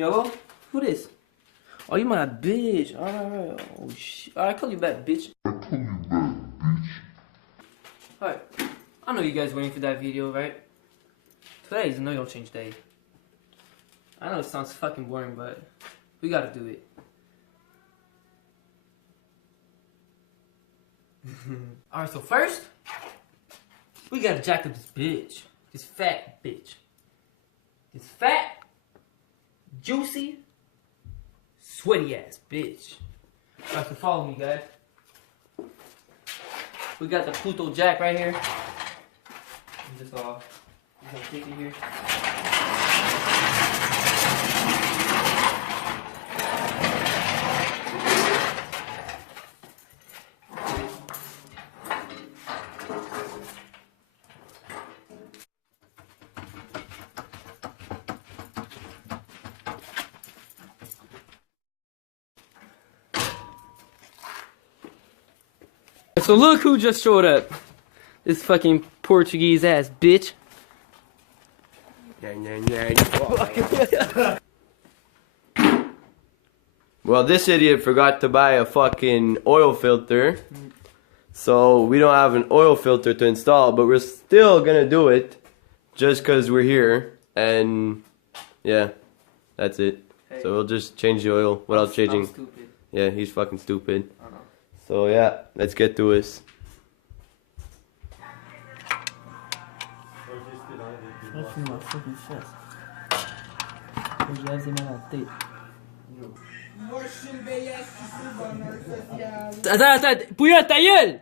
Hello? Who this? Oh, you my bitch. Alright. Oh, shit. Alright, call you back, bitch. Alright. I know you guys waiting for that video, right? Today is an oil change day. I know it sounds fucking boring, but we gotta do it. Alright, so first, we gotta jack up this bitch. This fat bitch. This fat, juicy, sweaty ass bitch. Alright, so follow me, guys. We got the Pluto jack right here. Just gonna take it here. So look who just showed up. This fucking Portuguese ass bitch. Well, this idiot forgot to buy a fucking oil filter. So we don't have an oil filter to install, but we're still gonna do it just cause we're here. And yeah, that's it. Hey. So we'll just change the oil without changing. Stupid. Yeah, he's fucking stupid. I know. So yeah, let's get to this. My fucking chest. Attends, Pouillot, ta gueule!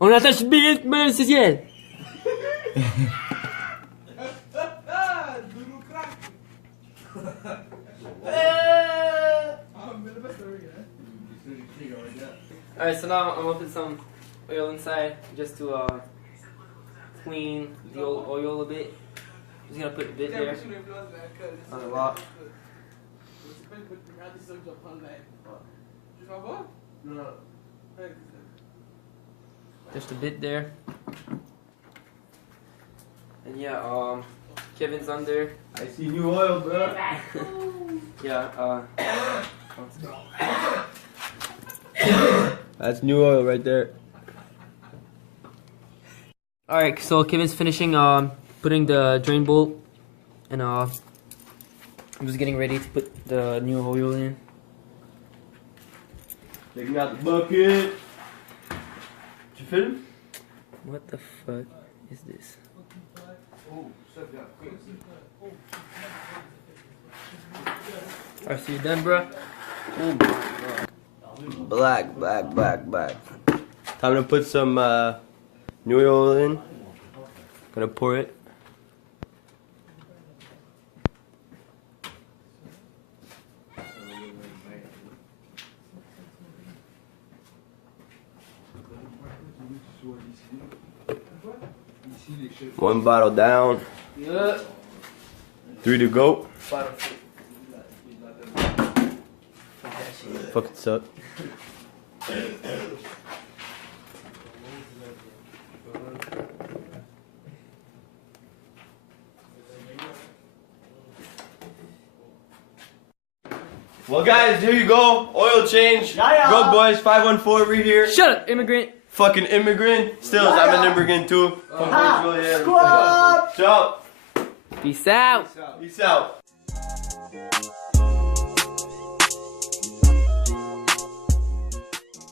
On attache le billet de le 6e. Alright, so now I'm gonna put some oil inside just to clean the old oil a bit. Just gonna put a bit there on the rock. Just a bit there. And yeah, Kevin's under. I see new oil, bro. Yeah, That's new oil right there. alright, so Kevin's finishing putting the drain bolt, and I'm just getting ready to put the new oil in. Taking out the bucket. You film? What the fuck is this? Alright, so you done, bro? Oh my god. Black. Time to put some new oil in. Gonna pour it. One bottle down. Yeah. 3 to go. Bottom. Fucking suck. Well, guys, here you go. Oil change. Drug boys 514. We're here. Shut up, immigrant. Fucking immigrant. Still, I'm an immigrant too. From Portugal, yeah. Squad! Ciao. Peace out. Peace out.